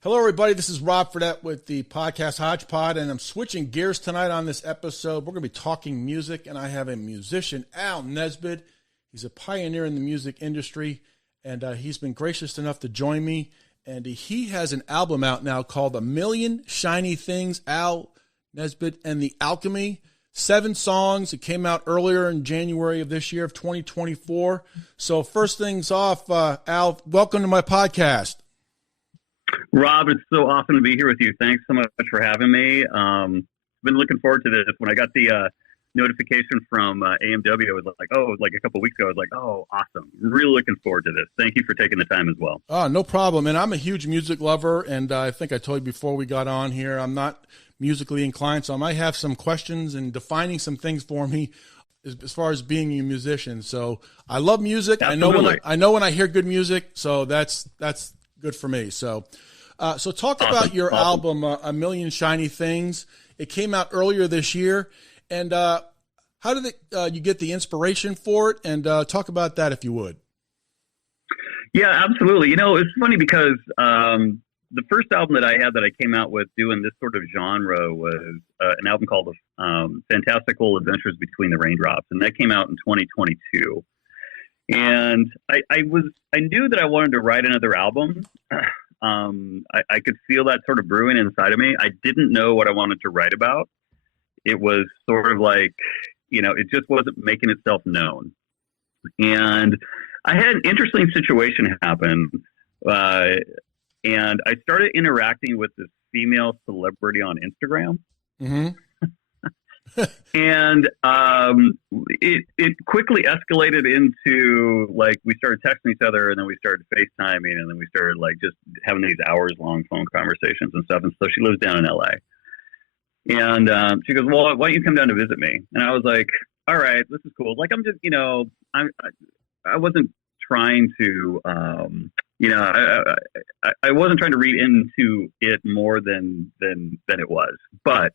Hello, everybody. This is Rob Fredette with the podcast HODGEPOD, and I'm switching gears tonight on this episode. We're going to be talking music, and I have a musician, Al Nesbitt. He's a pioneer in the music industry, and he's been gracious enough to join me. And he has an album out now called A Million Shiny Things, Al Nesbitt and the Alchemy. 7 songs. It came out earlier in January of this year of 2024. So first things off, Al, welcome to my podcast. Rob, it's so awesome to be here with you. Thanks so much for having me. Been looking forward to this. When I got the notification from AMW, I was like a couple of weeks ago, I was like, oh, awesome. Really looking forward to this. Thank you for taking the time as well. Oh, no problem. And I'm a huge music lover, and I think I told you before we got on here, I'm not musically inclined, so I might have some questions and defining some things for me as far as being a musician. So I love music. Absolutely. I know when I hear good music, so that's good for me. So talk about your album, A Million Shiny Things. It came out earlier this year. And how did you get the inspiration for it? And talk about that if you would. Yeah, absolutely. You know, it's funny because the first album that I had that I came out with doing this sort of genre was an album called Fantastical Adventures Between the Raindrops. And that came out in 2022. And I knew that I wanted to write another album. I could feel that sort of brewing inside of me. I didn't know what I wanted to write about. It was sort of like, you know, it just wasn't making itself known. And I had an interesting situation happen. And I started interacting with this female celebrity on Instagram. Mm-hmm. And it quickly escalated into, like, we started texting each other, and then we started FaceTiming, and then we started, like, just having these hours-long phone conversations and stuff. And so she lives down in L.A. And she goes, well, why don't you come down to visit me? And I was like, all right, this is cool. Like, I'm just, you know, I wasn't trying to, I wasn't trying to read into it more than it was. But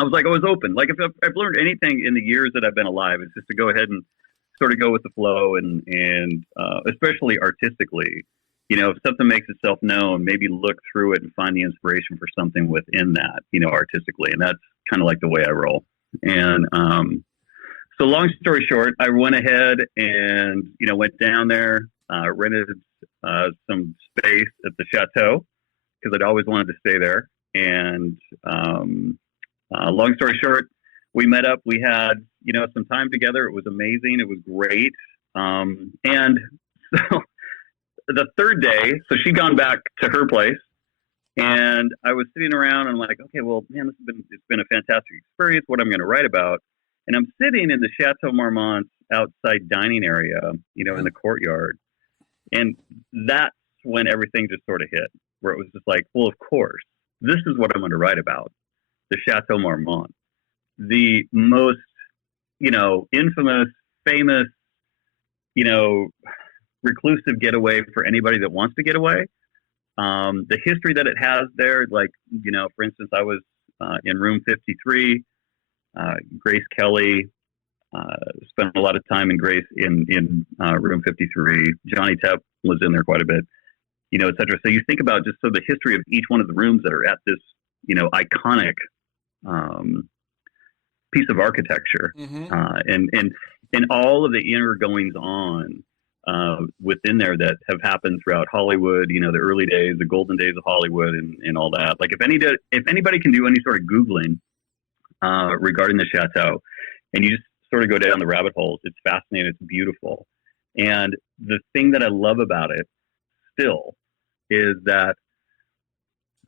I was open. Like, if I've learned anything in the years that I've been alive, it's just to go ahead and sort of go with the flow and especially artistically, you know, if something makes itself known, maybe look through it and find the inspiration for something within that, you know, artistically. And that's kind of like the way I roll. And so long story short, I went ahead and, you know, went down there, rented some space at the Chateau because I'd always wanted to stay there. And long story short, we met up. We had, you know, some time together. It was amazing. It was great. And so the third day, so she'd gone back to her place, and I was sitting around and I'm like, okay, well, man, it's been a fantastic experience. What I'm going to write about. And I'm sitting in the Chateau Marmont outside dining area, you know, in the courtyard. And that's when everything just sort of hit, where it was just like, well, of course, this is what I'm going to write about. The Chateau Marmont, the most, you know, infamous, famous, you know, reclusive getaway for anybody that wants to get away. The history that it has there, like, you know, for instance, I was in room 53. Grace Kelly spent a lot of time in room 53. Johnny Depp was in there quite a bit, you know, et cetera. So you think about just the history of each one of the rooms that are at this, you know, iconic piece of architecture, and all of the inner goings on within there that have happened throughout Hollywood, you know, the early days, the golden days of Hollywood and all that. Like, if anybody can do any sort of Googling regarding the Chateau, and you just sort of go down the rabbit holes, it's fascinating, it's beautiful. And the thing that I love about it still is that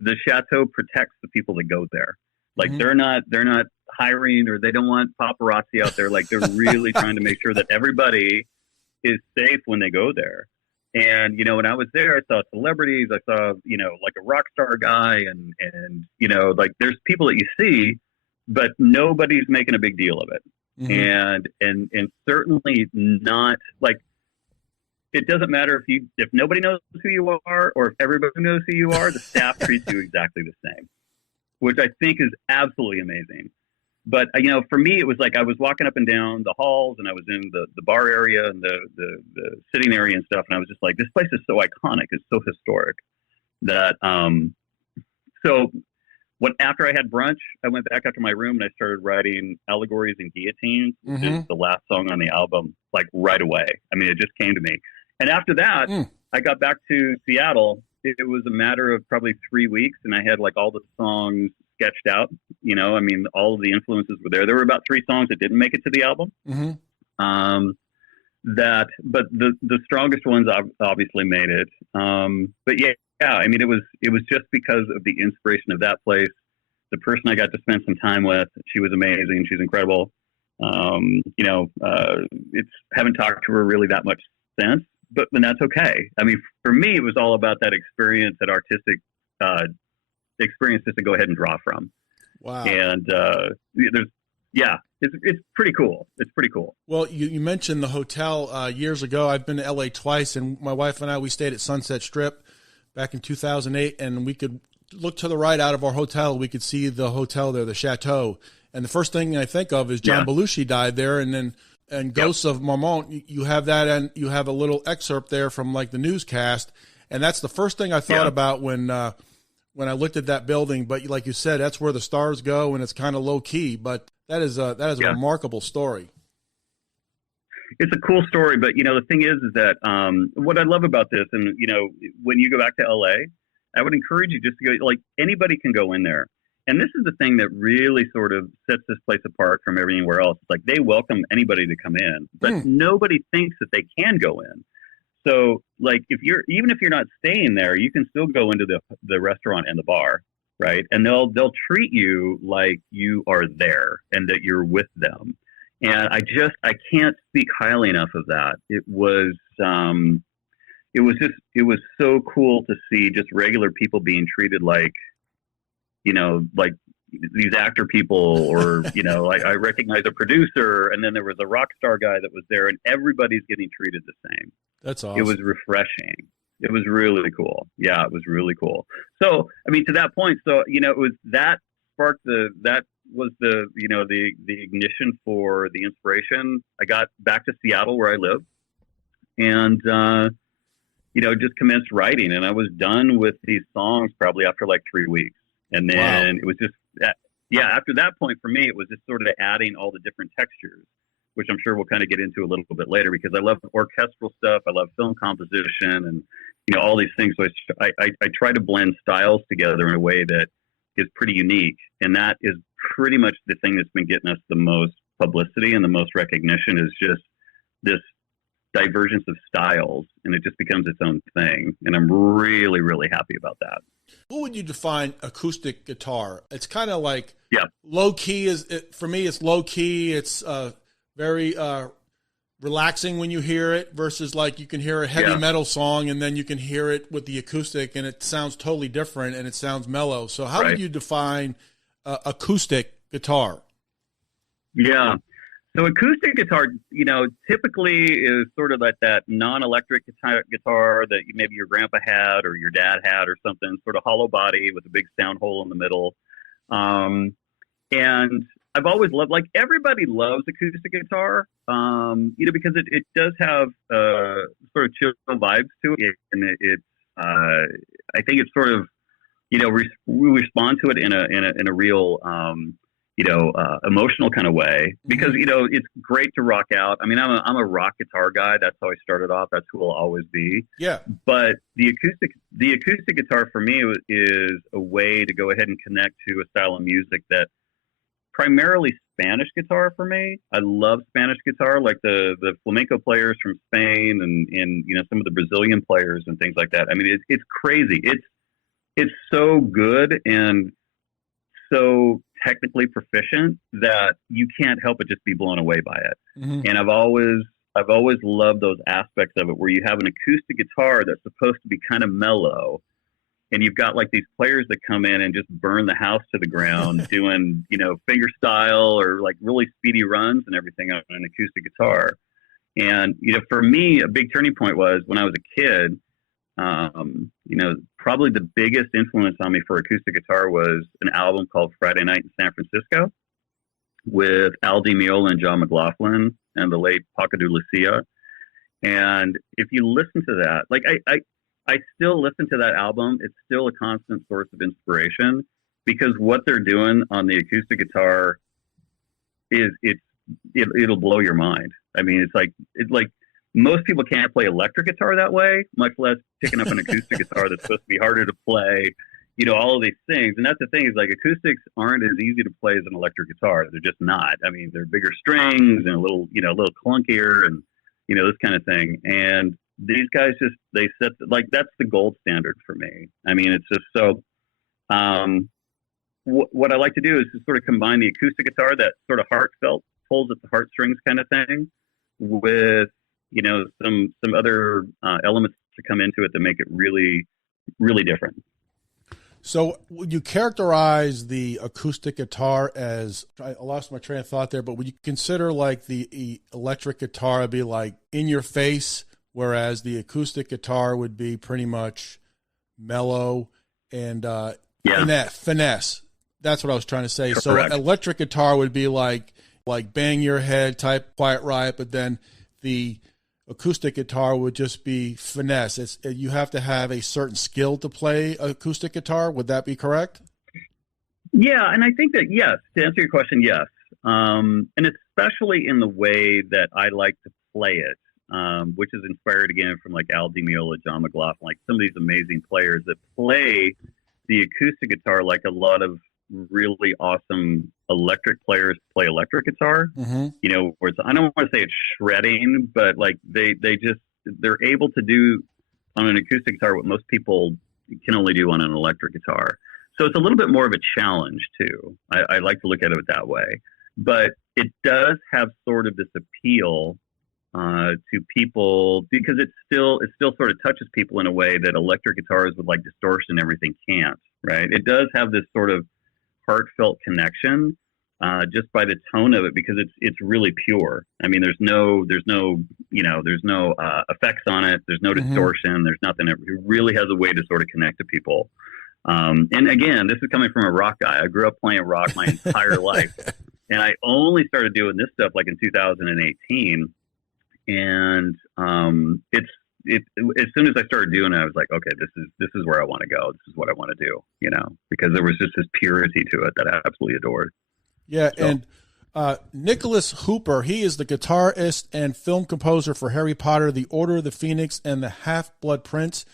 the Chateau protects the people that go there. Like, they're not hiring, or they don't want paparazzi out there. Like, they're really trying to make sure that everybody is safe when they go there. And, you know, when I was there, I saw celebrities, I saw, you know, like a rock star guy, and, you know, like, there's people that you see, but nobody's making a big deal of it. And certainly not, like, it doesn't matter if nobody knows who you are, or if everybody knows who you are, the staff treats you exactly the same, which I think is absolutely amazing. But, you know, for me, it was like I was walking up and down the halls, and I was in the bar area and the sitting area and stuff. And I was just like, this place is so iconic. It's so historic. that, so after I had brunch, I went back up to my room and I started writing Allegories and Guillotines, which is the last song on the album, like right away. I mean, it just came to me. And after that, I got back to Seattle. It was a matter of probably 3 weeks, and I had like all the songs sketched out. You know, I mean, all of the influences were there. There were about 3 songs that didn't make it to the album. But the strongest ones obviously made it. But yeah, I mean, it was just because of the inspiration of that place. The person I got to spend some time with, she was amazing. She's incredible. Haven't talked to her really that much since, but that's okay. I mean, for me, it was all about that experience, that artistic experience, just to go ahead and draw from. Wow. And it's pretty cool. It's pretty cool. Well, you mentioned the hotel years ago. I've been to LA twice, and my wife and I, we stayed at Sunset Strip back in 2008, and we could look to the right out of our hotel. We could see the hotel there, the Chateau. And the first thing I think of is John Belushi died there, and Ghosts of Marmont. You have that, and you have a little excerpt there from like the newscast, and that's the first thing I thought about when I looked at that building. But like you said, that's where the stars go, and it's kind of low key. But that is a remarkable story. It's a cool story, but the thing is that what I love about this, and when you go back to LA, I would encourage you just to go. Like, anybody can go in there. And this is the thing that really sort of sets this place apart from everywhere else. It's like they welcome anybody to come in, but nobody thinks that they can go in. So, like, even if you're not staying there, you can still go into the restaurant and the bar, right? And they'll treat you like you are there and that you're with them. And I can't speak highly enough of that. It was so cool to see just regular people being treated like, like these actor people, or, I recognize a producer, and then there was a rock star guy that was there, and everybody's getting treated the same. That's awesome. It was refreshing. It was really cool. Yeah, it was really cool. So, I mean, to that point, it was that sparked that was the ignition for the inspiration. I got back to Seattle where I live, and, just commenced writing, and I was done with these songs probably after like 3 weeks. And then it was just, after that point for me, it was just sort of adding all the different textures, which I'm sure we'll kind of get into a little bit later, because I love orchestral stuff. I love film composition and, all these things. So I try to blend styles together in a way that is pretty unique. And that is pretty much the thing that's been getting us the most publicity and the most recognition, is just this divergence of styles, and it just becomes its own thing. And I'm really, really happy about that. What would you define acoustic guitar? It's kind of like low key. For me, it's low key. It's very relaxing when you hear it, versus like you can hear a heavy metal song and then you can hear it with the acoustic and it sounds totally different and it sounds mellow. So how would you define acoustic guitar? Yeah. So acoustic guitar, typically is sort of like that non-electric guitar that maybe your grandpa had or your dad had or something, sort of hollow body with a big sound hole in the middle. And I've always loved, like, everybody loves acoustic guitar, because it does have sort of chill vibes to it. And it's I think it's sort of, we respond to it in a real, emotional kind of way, because, it's great to rock out. I mean, I'm a rock guitar guy. That's how I started off. That's who I'll always be. Yeah. But the acoustic guitar for me is a way to go ahead and connect to a style of music that primarily Spanish guitar for me. I love Spanish guitar, like the flamenco players from Spain and some of the Brazilian players and things like that. I mean, it's crazy. It's so good and so technically proficient that you can't help but just be blown away by it. Mm-hmm. And I've always loved those aspects of it, where you have an acoustic guitar that's supposed to be kind of mellow, and you've got like these players that come in and just burn the house to the ground doing, finger style or like really speedy runs and everything on an acoustic guitar. And, for me, a big turning point was when I was a kid. Probably the biggest influence on me for acoustic guitar was an album called Friday Night in San Francisco with Al Di Meola and John McLaughlin and the late Paco de Lucia. And if you listen to that, like I I still listen to that album. It's still a constant source of inspiration because what they're doing on the acoustic guitar it'll blow your mind. I mean, it's like most people can't play electric guitar that way, much less picking up an acoustic guitar that's supposed to be harder to play, all of these things. And that's the thing is like acoustics aren't as easy to play as an electric guitar. They're just not. I mean, they're bigger strings and a little clunkier and, this kind of thing. And these guys they set, like, that's the gold standard for me. I mean, it's just so, what I like to do is to sort of combine the acoustic guitar, that sort of heartfelt, pulls at the heartstrings kind of thing, with some other elements to come into it that make it really, really different. So would you characterize the acoustic guitar as, I lost my train of thought there, but would you consider like the electric guitar would be like in your face, whereas the acoustic guitar would be pretty much mellow and finesse? That's what I was trying to say. Correct. So electric guitar would be like bang your head type Quiet Riot, but then the acoustic guitar would just be finesse. You have to have a certain skill to play acoustic guitar. Would that be correct? Yeah, and I think that, yes, to answer your question, yes. And especially in the way that I like to play it, which is inspired again from like Al Di Meola, John McLaughlin, like some of these amazing players that play the acoustic guitar like a lot of really awesome electric players play electric guitar. Mm-hmm. Where I don't want to say it's shredding, but like they're able to do on an acoustic guitar what most people can only do on an electric guitar. So it's a little bit more of a challenge too. I like to look at it that way, but it does have sort of this appeal to people because it still sort of touches people in a way that electric guitars with like distortion and everything can't. Right? It does have this sort of heartfelt connection just by the tone of it because it's really pure. I mean, there's no effects on it. There's no distortion. There's nothing. It really has a way to sort of connect to people. And again, this is coming from a rock guy. I grew up playing rock my entire life, and I only started doing this stuff like in 2018. And as soon as I started doing it, I was like, okay, this is where I want to go. This is what I want to do, because there was just this purity to it that I absolutely adored. Yeah. So. And Nicholas Hooper, he is the guitarist and film composer for Harry Potter, The Order of the Phoenix, and the Half-Blood Prince.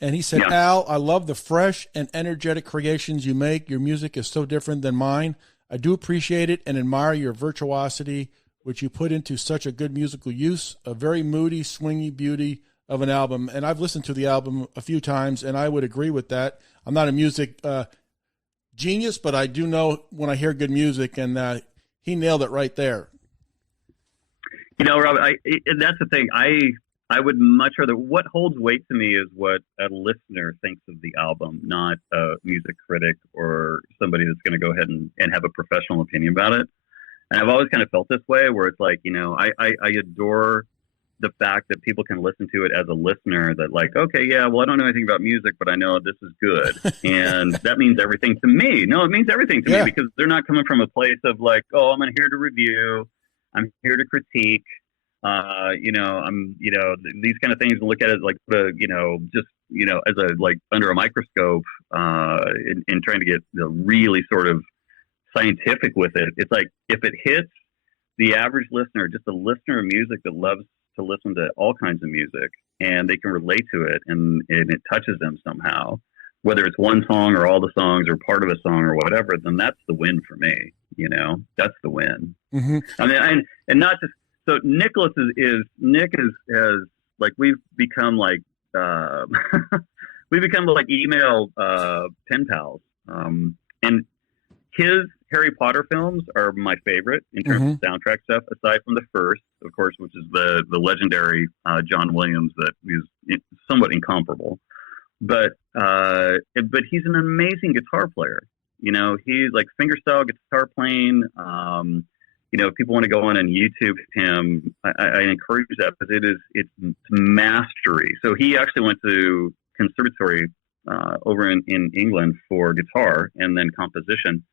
And he said, Al, I love the fresh and energetic creations you make. Your music is so different than mine. I do appreciate it and admire your virtuosity, which you put into such a good musical use, a very moody, swingy beauty of an album. And I've listened to the album a few times, and I would agree with that. I'm not a music genius, but I do know when I hear good music, and he nailed it right there. Rob, that's the thing. I would much rather, what holds weight to me is what a listener thinks of the album, not a music critic or somebody that's going to go ahead and have a professional opinion about it. And I've always kind of felt this way where it's like, I adore the fact that people can listen to it as a listener that like, okay, yeah, well, I don't know anything about music, but I know this is good. And that means everything to me. No, it means everything to me because they're not coming from a place of like, oh, I'm here to review. I'm here to critique. These kind of things and look at it like, as a, like under a microscope in trying to get really sort of scientific with it. It's like if it hits the average listener, just a listener of music that loves to listen to all kinds of music, and they can relate to it and it touches them somehow, whether it's one song or all the songs or part of a song or whatever, then that's the win for me. That's the win. Mm-hmm. I mean, and not just so Nicholas has like we've become like email pen pals, and his Harry Potter films are my favorite in terms of soundtrack stuff, aside from the first, of course, which is the legendary John Williams that is somewhat incomparable. But he's an amazing guitar player. He's like fingerstyle guitar playing. If people want to go on and YouTube him, I encourage that because it's mastery. So he actually went to conservatory over in England for guitar and then composition.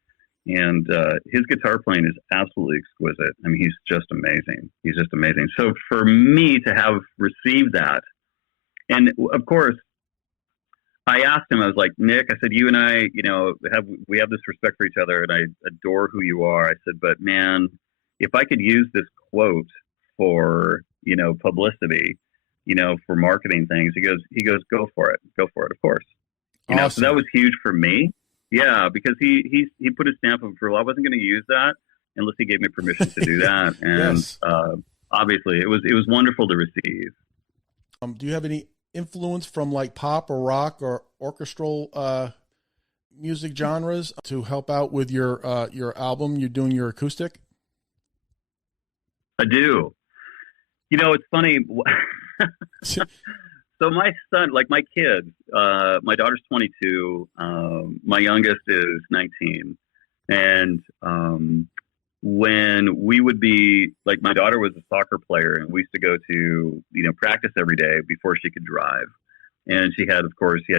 And his guitar playing is absolutely exquisite. I mean, he's just amazing. So for me to have received that, and of course, I asked him, I was like, Nick, I said, you and I, we have this respect for each other, and I adore who you are. I said, but man, if I could use this quote for, publicity, for marketing things, he goes, go for it, of course. Awesome. So that was huge for me. Yeah, because he put his stamp of approval. I wasn't going to use that unless he gave me permission to do that, and Yes. Obviously, it was wonderful to receive. Do you have any influence from like pop or rock or orchestral music genres to help out with your album? You're doing your acoustic. I do. It's funny. So my son, like my kids, my daughter's 22, my youngest is 19, and when we would be like, my daughter was a soccer player, and we used to go to practice every day before she could drive, and she had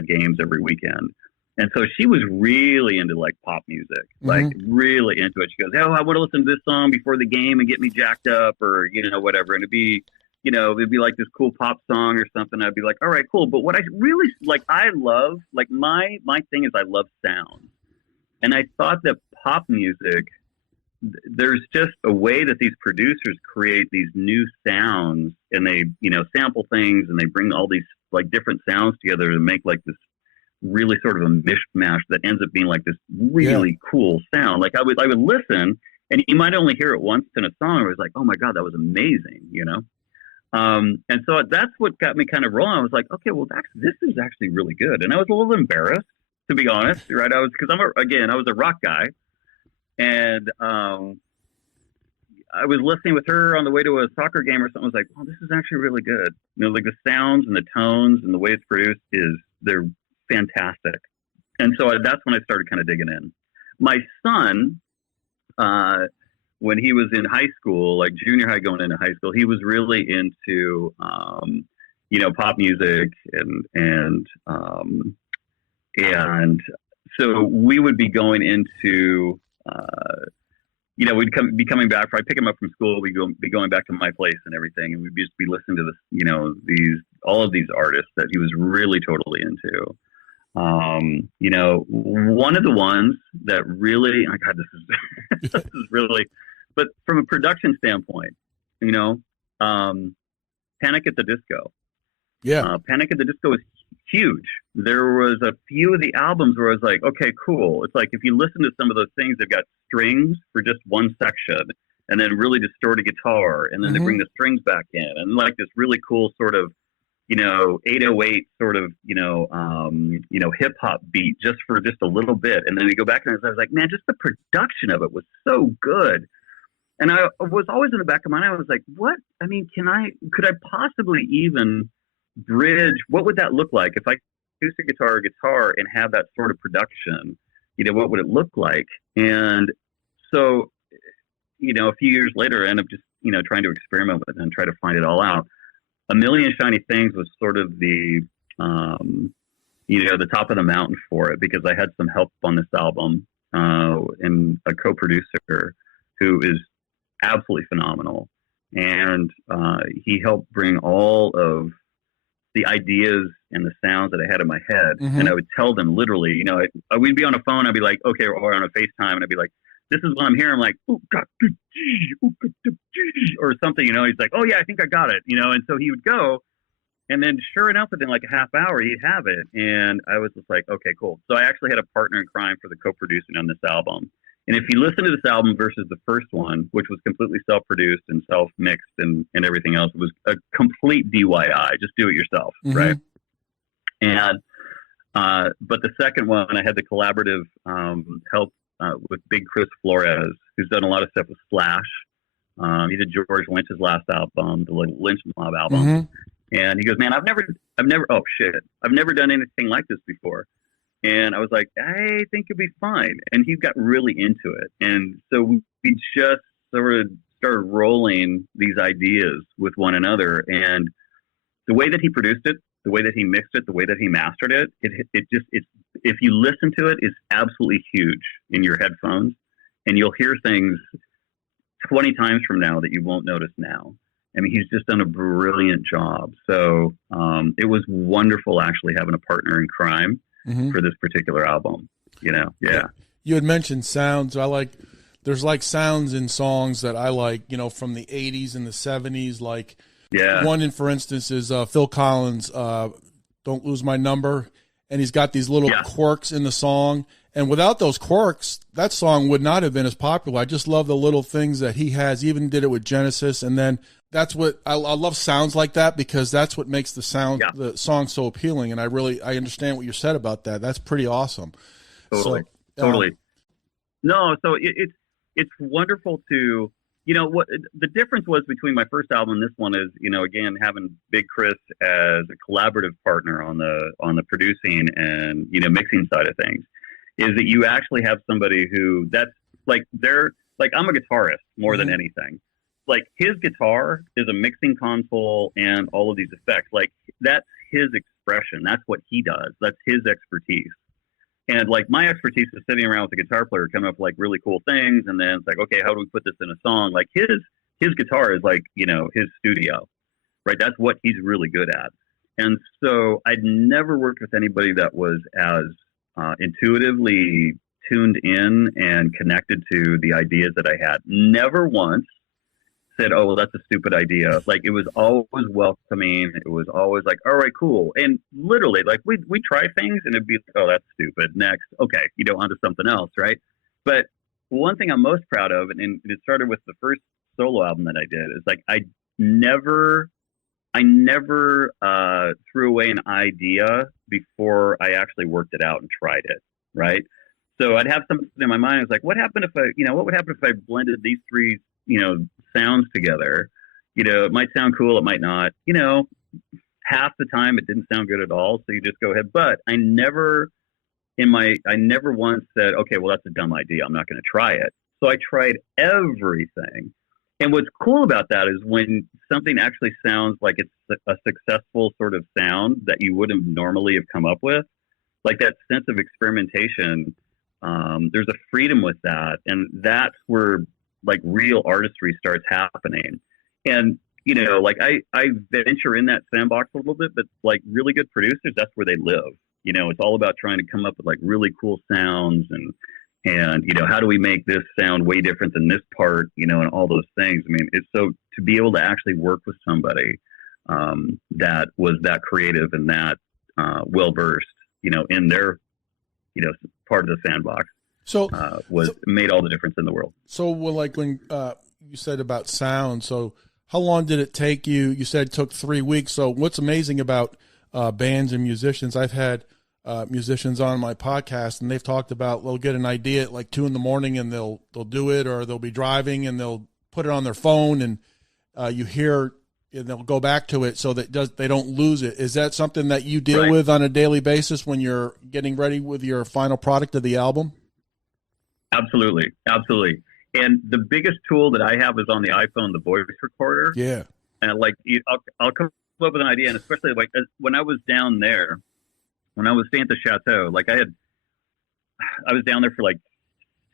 games every weekend, and so she was really into like pop music, like really into it. She goes, oh, I want to listen to this song before the game and get me jacked up, or whatever, and it'd be like this cool pop song or something. I'd be like, all right, cool. But what I really I love, like my thing is I love sound. And I thought that pop music, there's just a way that these producers create these new sounds, and they, sample things, and they bring all these like different sounds together to make like this really sort of a mishmash that ends up being like this really cool sound. Like I would listen, and you might only hear it once in a song, and it was like, oh my God, that was amazing, and so that's what got me kind of rolling. I was like, okay, well, this is actually really good. And I was a little embarrassed, to be honest, right? Because I was a rock guy, and I was listening with her on the way to a soccer game or something. I was like, oh, this is actually really good. Like the sounds and the tones and the way it's produced they're fantastic. And so that's when I started kind of digging in. My son, when he was in high school, like junior high going into high school, he was really into, pop music and so we would be going into, we'd be coming back. I'd pick him up from school. We'd be going back to my place and everything, and we'd just be listening to this, all of these artists that he was really totally into. One of the ones that really, oh God, this is really, but from a production standpoint, Panic at the Disco. Yeah. Panic at the Disco is huge. There was a few of the albums where I was like, okay, cool. It's like, if you listen to some of those things, they've got strings for just one section, and then really distorted guitar, and then they bring the strings back in, and like this really cool sort of, 808 sort of, hip hop beat just for just a little bit. And then we go back, and I was like, man, just the production of it was so good. And I was always in the back of my mind, I was like, what? I mean, could I possibly even bridge? What would that look like if I acoustic guitar and have that sort of production? What would it look like? And so, a few years later, I ended up just, trying to experiment with it and try to find it all out. A Million Shiny Things was sort of the top of the mountain for it, because I had some help on this album, and a co-producer who is absolutely phenomenal. And he helped bring all of the ideas and the sounds that I had in my head. And I would tell them literally, we'd be on a phone, I'd be like, okay, or on a FaceTime, and I'd be like, this is what I'm hearing. I'm like, or something, he's like, oh yeah, I think I got it, and so he would go, and then sure enough, within like a half hour, he'd have it. And I was just like, okay, cool. So I actually had a partner in crime for the co-producing on this album. And if you listen to this album versus the first one, which was completely self-produced and self-mixed and everything else, it was a complete DIY, just do it yourself, right? And but the second one, I had the collaborative help with Big Chris Flores, who's done a lot of stuff with Slash. He did George Lynch's last album, the Lynch Mob album. And he goes, man, I've never done anything like this before. And I was like, I think it'll be fine. And he got really into it. And so we just sort of started rolling these ideas with one another. And the way that he produced it, the way that he mixed it, the way that he mastered it, it's if you listen to it, it's absolutely huge in your headphones. And you'll hear things 20 times from now that you won't notice now. I mean, he's just done a brilliant job. So it was wonderful actually having a partner in crime for this particular album. Yeah. You had mentioned sounds. There's like sounds in songs that I like, from the 80s and the 70s. Like one, for instance, is Phil Collins, Don't Lose My Number. And he's got these little quirks in the song. And without those quirks, that song would not have been as popular. I just love the little things that he has. He even did it with Genesis. And then that's what I love, sounds like that, because that's what makes the song so appealing. And I understand what you said about that. That's pretty awesome. Totally. No, so it's wonderful to, what the difference was between my first album and this one is, again, having Big Chris as a collaborative partner on the producing and, mixing side of things, is that you actually have somebody who I'm a guitarist more than anything. Like, his guitar is a mixing console and all of these effects. Like, that's his expression. That's what he does. That's his expertise. And like, my expertise is sitting around with a guitar player coming up with like really cool things. And then it's like, okay, how do we put this in a song? Like, his guitar is like, his studio, right? That's what he's really good at. And so I'd never worked with anybody that was as intuitively tuned in and connected to the ideas that I had. Never once said, oh, well, that's a stupid idea. Like, it was always welcoming. It was always like, all right, cool. And literally, like, we try things and it'd be like, oh, that's stupid. Next. Okay. Onto something else. Right. But one thing I'm most proud of, and it started with the first solo album that I did, is like, I never threw away an idea before I actually worked it out and tried it. Right. So I'd have something in my mind. I was like, what happened if what would happen if I blended these three, sounds together? It might sound cool. It might not, half the time it didn't sound good at all. So you just go ahead. But I never once said, okay, well, that's a dumb idea, I'm not going to try it. So I tried everything. And what's cool about that is when something actually sounds like it's a successful sort of sound that you wouldn't normally have come up with, like that sense of experimentation, there's a freedom with that. And that's where like real artistry starts happening. And, like I venture in that sandbox a little bit, but like really good producers, that's where they live. It's all about trying to come up with like really cool sounds and how do we make this sound way different than this part, and all those things. I mean, it's so to be able to actually work with somebody that was that creative and that well-versed, in their, part of the sandbox. So made all the difference in the world. So like when you said about sound, so how long did it take you? You said it took 3 weeks. So what's amazing about bands and musicians, I've had musicians on my podcast and they've talked about they'll get an idea at like 2 a.m. and they'll do it, or they'll be driving and they'll put it on their phone and you hear and they'll go back to it so that they don't lose it. Is that something that you deal with on a daily basis when you're getting ready with your final product of the album? Absolutely. And the biggest tool that I have is on the iPhone, the voice recorder. Yeah. And like, I'll come up with an idea. And especially like when I was down there, when I was staying at the Chateau, like I was down there for like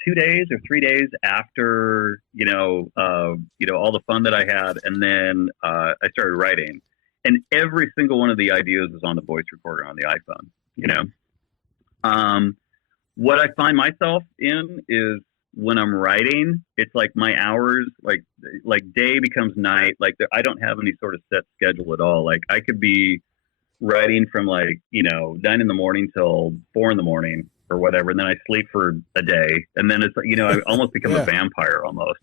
2 days or 3 days after, all the fun that I had. And then I started writing, and every single one of the ideas was on the voice recorder on the iPhone, What I find myself in is when I'm writing, it's like my hours, like day becomes night. Like I don't have any sort of set schedule at all. Like I could be writing from 9 a.m. till 4 a.m. or whatever. And then I sleep for a day. And then it's, I almost become a vampire almost,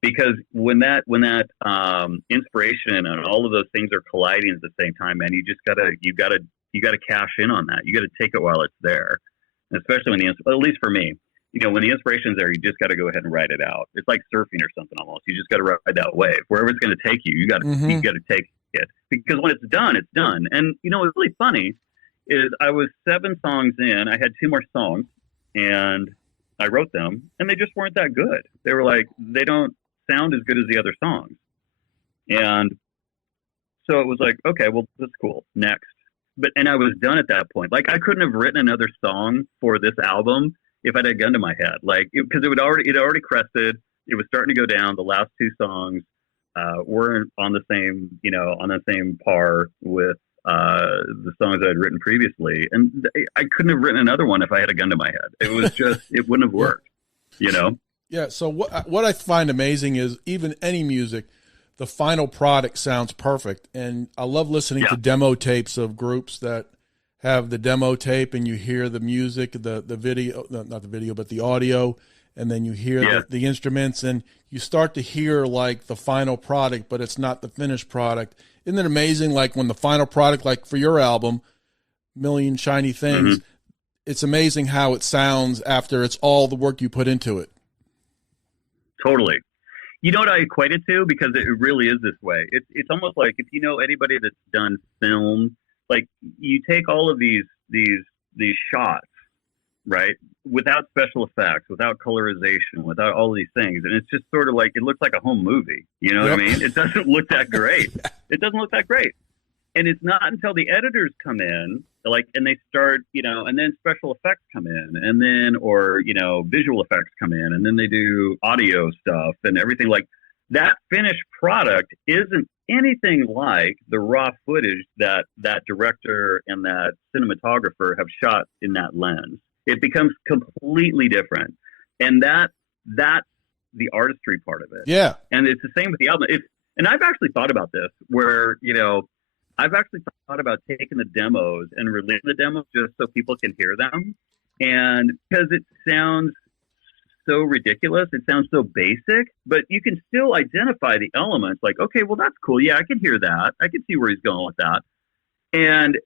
because when that inspiration and all of those things are colliding at the same time, man, you gotta cash in on that. You got to take it while it's there. And especially when at least for me, when the inspiration's there, you just got to go ahead and write it out. It's like surfing or something almost. You just got to ride that wave. Wherever it's going to take you, you got to take it, because when it's done, it's done. And what's really funny is I was 7 songs in. I had 2 more songs, and I wrote them, and they just weren't that good. They were like, they don't sound as good as the other songs. And so it was like, okay, well, that's cool. Next. And I was done at that point. Like I couldn't have written another song for this album if I'd had a gun to my head, like, because it already crested. It was starting to go down the last 2 songs. weren't on the same, on the same par with the songs I had written previously. And I couldn't have written another one if I had a gun to my head. It was just, it wouldn't have worked, Yeah. So what I find amazing is even any music, the final product sounds perfect. And I love listening to demo tapes of groups that have the demo tape and you hear the music, the video, not the video, but the audio. And then you hear the instruments and you start to hear like the final product, but it's not the finished product. Isn't it amazing? Like when the final product, like for your album, Million Shiny Things, it's amazing how it sounds after it's all the work you put into it. Totally. You know what I equate it to? Because it really is this way. It's almost like if you know anybody that's done film, like you take all of these shots, right? Without special effects, without colorization, without all these things. And it's just sort of like, it looks like a home movie. You know what I mean? It doesn't look that great. It doesn't look that great. And it's not until the editors come in, and they start, and then special effects come in and then, or, visual effects come in and then they do audio stuff and everything like that. Finished product isn't anything like the raw footage that director and that cinematographer have shot in that lens. It becomes completely different. And that's the artistry part of it. Yeah. And it's the same with the album. And I've actually thought about this where, I've actually thought about taking the demos and releasing the demos just so people can hear them. And because it sounds so ridiculous, it sounds so basic, but you can still identify the elements like, okay, well, that's cool. Yeah, I can hear that. I can see where he's going with that. And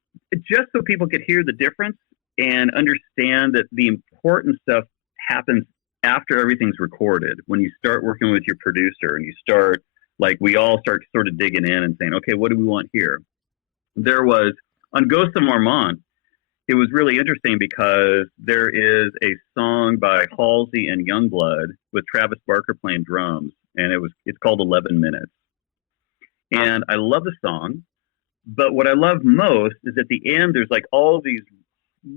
just so people could hear the difference and understand that the important stuff happens after everything's recorded. When you start working with your producer and you start, we all start sort of digging in and saying, okay, what do we want here? There was, on Ghost of Marmont, it was really interesting because there is a song by Halsey and Youngblood with Travis Barker playing drums, and it's called 11 Minutes. And I love the song, but what I love most is at the end, there's all these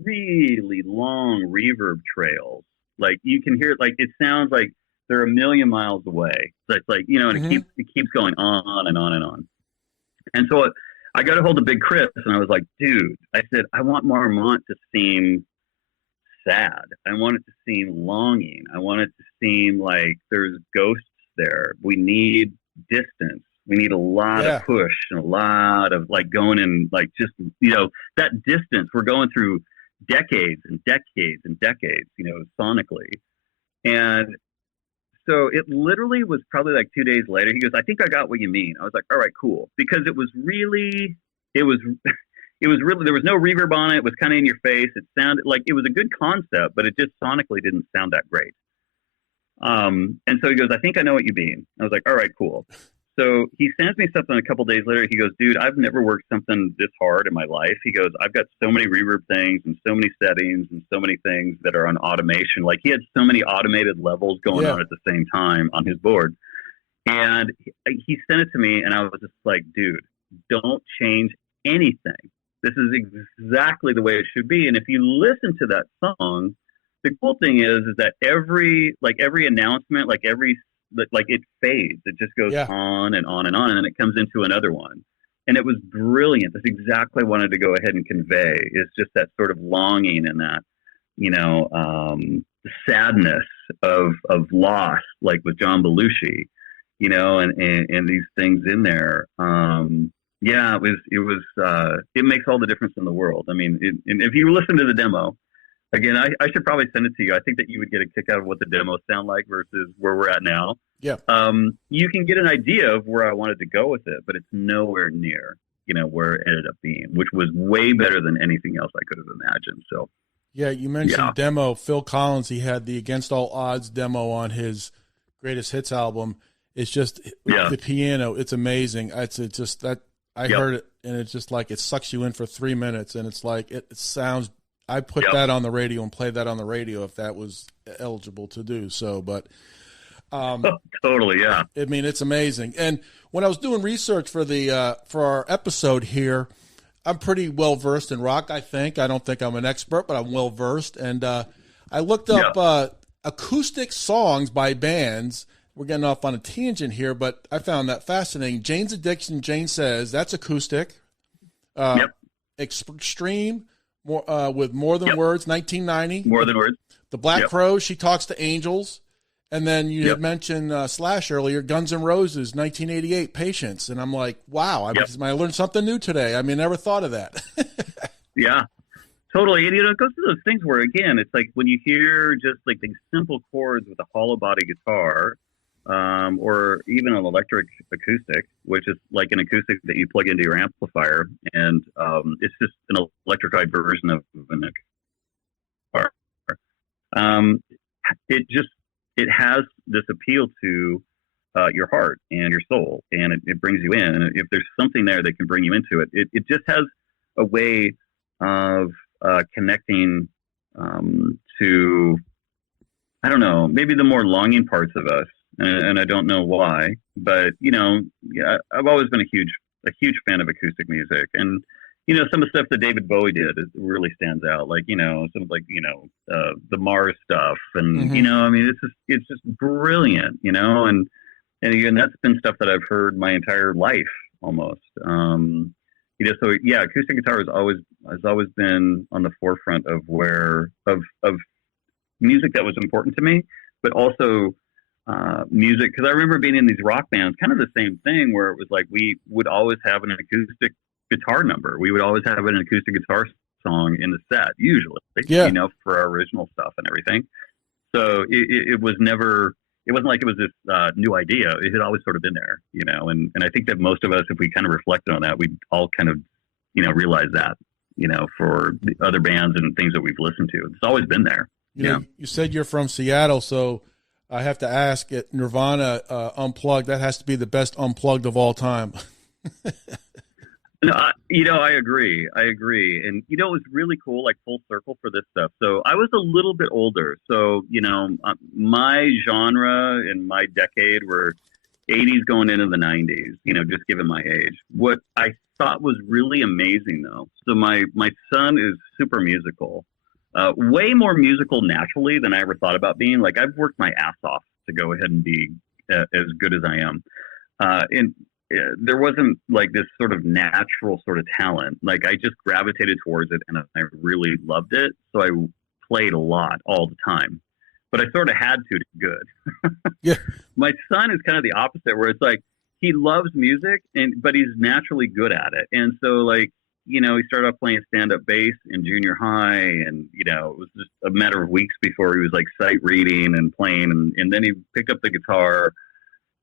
really long reverb trails. You can hear it, it sounds like they're a million miles away. So it's and it keeps going on and on and on. And so I got a hold of Big Chris and I was like, dude, I said, I want Marmont to seem sad. I want it to seem longing. I want it to seem like there's ghosts there. We need distance. We need a lot of push and a lot of going in, just, that distance. We're going through decades and decades and decades, sonically. And so it literally was probably 2 days later. He goes, I think I got what you mean. I was like, all right, cool. Because it was really, there was no reverb on it. It was kind of in your face. It sounded like it was a good concept, but it just sonically didn't sound that great. And so he goes, I think I know what you mean. I was like, all right, cool. So he sends me something a couple days later. He goes, dude, I've never worked something this hard in my life. He goes, I've got so many reverb things and so many settings and so many things that are on automation. He had so many automated levels going on at the same time on his board. And he sent it to me and I was just like, dude, don't change anything. This is exactly the way it should be. And if you listen to that song, the cool thing is that every announcement, it fades. It just goes on and on and on, and then it comes into another one. And it was brilliant. That's exactly what I wanted to go ahead and convey, is just that sort of longing and that, sadness of loss, with John Belushi, and these things in there. It makes all the difference in the world. I mean, and if you listen to the demo, again, I should probably send it to you. I think that you would get a kick out of what the demos sound like versus where we're at now. Yeah. You can get an idea of where I wanted to go with it, but it's nowhere near, where it ended up being, which was way better than anything else I could have imagined. So, yeah, you mentioned demo. Phil Collins, he had the Against All Odds demo on his Greatest Hits album. It's just the piano. It's amazing. It's just that I heard it, and it's just it sucks you in for 3 minutes, and it's it sounds. I put that on the radio and play that on the radio if that was eligible to do so. But totally, yeah. I mean, it's amazing. And when I was doing research for our episode here, I'm pretty well versed in rock. I don't think I'm an expert, but I'm well versed. And I looked up acoustic songs by bands we're getting off on a tangent here, but I found that fascinating. Jane's Addiction, Jane says that's acoustic. Yep. Extreme, with More Than Yep. Words, 1990. More Than Words. The Black Yep. Crows, She Talks to Angels. And then you Yep. had mentioned Slash earlier, Guns N' Roses, 1988, Patience. And I'm like, wow, Yep. I learned something new today. I mean, never thought of that. Yeah, totally. And, it goes to those things where, again, it's like when you hear just like these simple chords with a hollow body guitar, or even an electric acoustic, which is like an acoustic that you plug into your amplifier, and it's just an electrified version of an guitar. It has this appeal to your heart and your soul, and it brings you in. And if there's something there that can bring you into it, it just has a way of connecting to, I don't know, maybe the more longing parts of us. And I don't know why, but yeah, I've always been a huge fan of acoustic music, and some of the stuff that David Bowie did really stands out. Like some of the Mars stuff, and I mean it's just brilliant, and again that's been stuff that I've heard my entire life almost. So yeah, acoustic guitar has always been on the forefront of of music that was important to me, but also music, because I remember being in these rock bands, kind of the same thing, where it was like we would always have an acoustic guitar number. We would always have an acoustic guitar song in the set, usually, for our original stuff and everything. So it was never, it wasn't like it was this new idea. It had always sort of been there, and I think that most of us, if we kind of reflected on that, we'd all kind of, realize that, for the other bands and things that we've listened to. It's always been there. You said you're from Seattle, so I have to ask, at Nirvana Unplugged, that has to be the best Unplugged of all time. No, I agree. And, it was really cool, like full circle for this stuff. So I was a little bit older. So, my genre and my decade were 80s going into the 90s, just given my age. What I thought was really amazing, though. So my son is super musical. Way more musical naturally than I ever thought about being. Like, I've worked my ass off to go ahead and be as good as I am. And there wasn't like this sort of natural sort of talent. Like, I just gravitated towards it and I really loved it. So I played a lot all the time, but I sort of had to good. Yeah. My son is kind of the opposite, where it's like, he loves music but he's naturally good at it. And so like, he started off playing stand-up bass in junior high, and, it was just a matter of weeks before he was like sight reading and playing. And then he picked up the guitar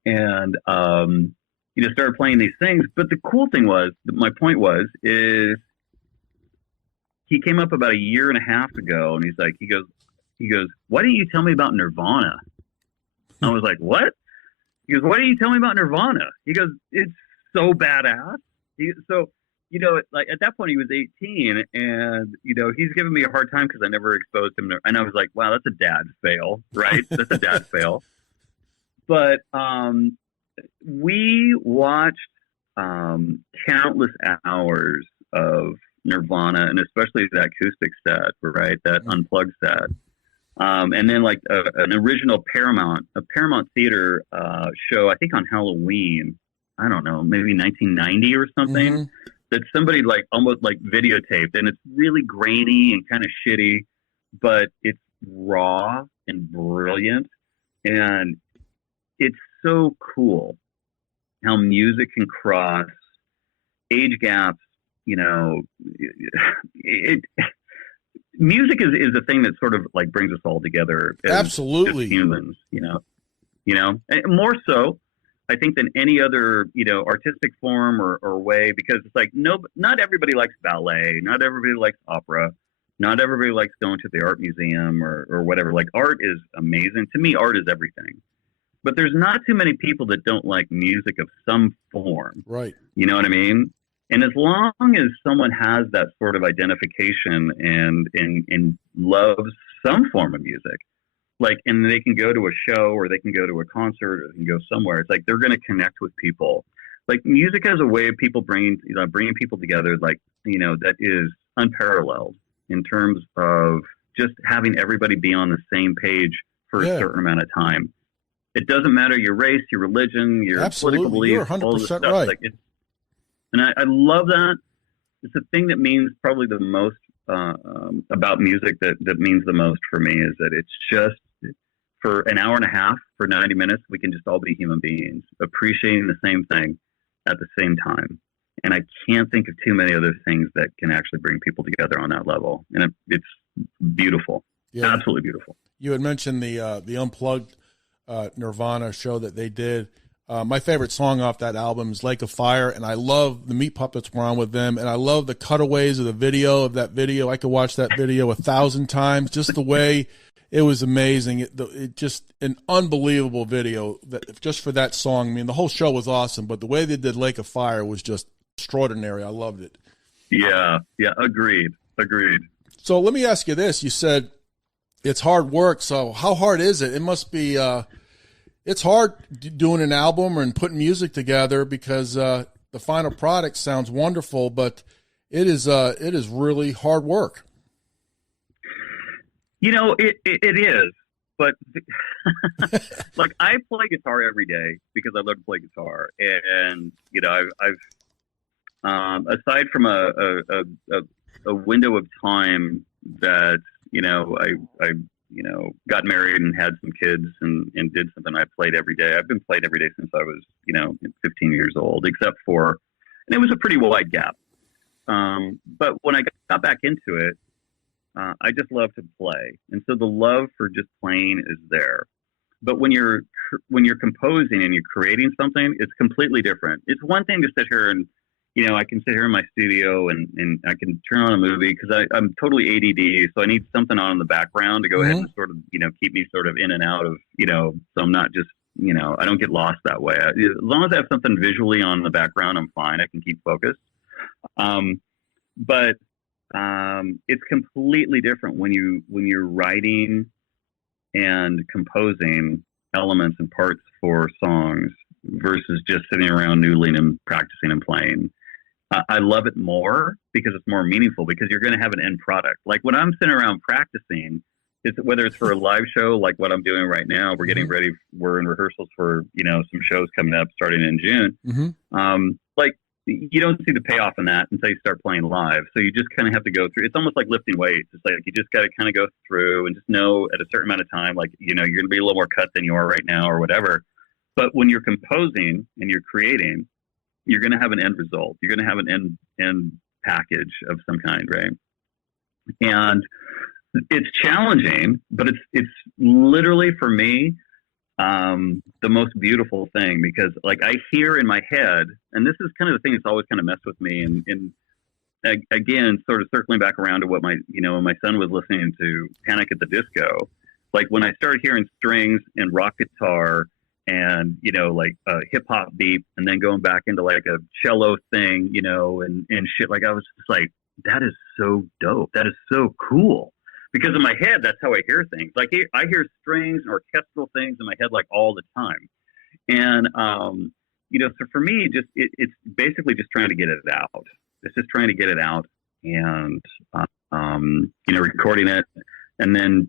and, he just started playing these things. But the cool thing was, my point was, is he came up about a year and a half ago, and he goes, why didn't you tell me about Nirvana? I was like, what? He goes, why didn't you tell me about Nirvana? He goes, it's so badass. Like at that point he was 18, and, he's giving me a hard time because I never exposed him to, and I was like, wow, that's a dad fail, right? That's a dad fail. But, we watched, countless hours of Nirvana, and especially that acoustic set, right? That unplugged set. And then like an original Paramount Theater, show, I think on Halloween, I don't know, maybe 1990 or something, that somebody like almost like videotaped, and it's really grainy and kind of shitty, but it's raw and brilliant. And it's so cool how music can cross age gaps. Music is a thing that sort of like brings us all together as Absolutely humans, and more so I think than any other, artistic form or way, because it's like, not everybody likes ballet, not everybody likes opera, not everybody likes going to the art museum or whatever. Like, art is amazing. To me, art is everything. But there's not too many people that don't like music of some form. Right. You know what I mean? And as long as someone has that sort of identification and loves some form of music, like, and they can go to a show or they can go to a concert or they can go somewhere, it's like they're going to connect with people. Like, music has a way of people bringing people together, like, that is unparalleled in terms of just having everybody be on the same page for a certain amount of time. It doesn't matter your race, your religion, your political beliefs. You're 100% all this stuff. right. Like and I love that. It's the thing that means probably the most about music that means the most for me is that it's just for an hour and a half, for 90 minutes, we can just all be human beings, appreciating the same thing at the same time. And I can't think of too many other things that can actually bring people together on that level. And it's beautiful. Yeah. Absolutely beautiful. You had mentioned the Unplugged Nirvana show that they did. My favorite song off that album is Lake of Fire, and I love the Meat Puppets were on with them, and I love the cutaways of the video of that video. I could watch that video 1,000 times, just the way it was amazing. It just an unbelievable video that just for that song. I mean, the whole show was awesome, but the way they did Lake of Fire was just extraordinary. I loved it. Yeah, agreed. So let me ask you this. You said it's hard work. So how hard is it? It must be it's hard doing an album and putting music together because the final product sounds wonderful, but it is really hard work. You know, it is, but like I play guitar every day because I love to play guitar, and you know, I've aside from a window of time that you know I got married and had some kids and did something. I played every day. I've been playing every day since I was 15 years old, except for, and it was a pretty wide gap. But when I got back into it, I just love to play, and so the love for just playing is there. But when you're composing and you're creating something, it's completely different. It's one thing to sit here and I can sit here in my studio and I can turn on a movie because I'm totally ADD, so I need something on in the background to go ahead and sort of keep me sort of in and out of so I'm not just I don't get lost that way. As long as I have something visually on in the background, I'm fine. I can keep focused. But it's completely different when you're writing and composing elements and parts for songs versus just sitting around noodling and practicing and playing. I love it more because it's more meaningful because you're going to have an end product. Like when I'm sitting around practicing, whether it's for a live show like what I'm doing right now, we're getting ready. We're in rehearsals for some shows coming up starting in June. Like you don't see the payoff in that until you start playing live. So you just kind of have to go through. It's almost like lifting weights. It's like you just got to kind of go through and just know at a certain amount of time, like you're going to be a little more cut than you are right now or whatever. But when you're composing and you're creating, you're going to have an end result. You're going to have an end package of some kind, right? And it's challenging, but it's literally for me the most beautiful thing because, like, I hear in my head, and this is kind of the thing that's always kind of messed with me. And again, sort of circling back around to what when my son was listening to Panic at the Disco, like when I started hearing strings and rock guitar. And, like a hip hop beat and then going back into like a cello thing, and shit. Like I was just like, that is so dope. That is so cool. Because in my head, that's how I hear things. Like I hear strings and orchestral things in my head like all the time. And, so for me, it's basically just trying to get it out. It's just trying to get it out and, recording it and then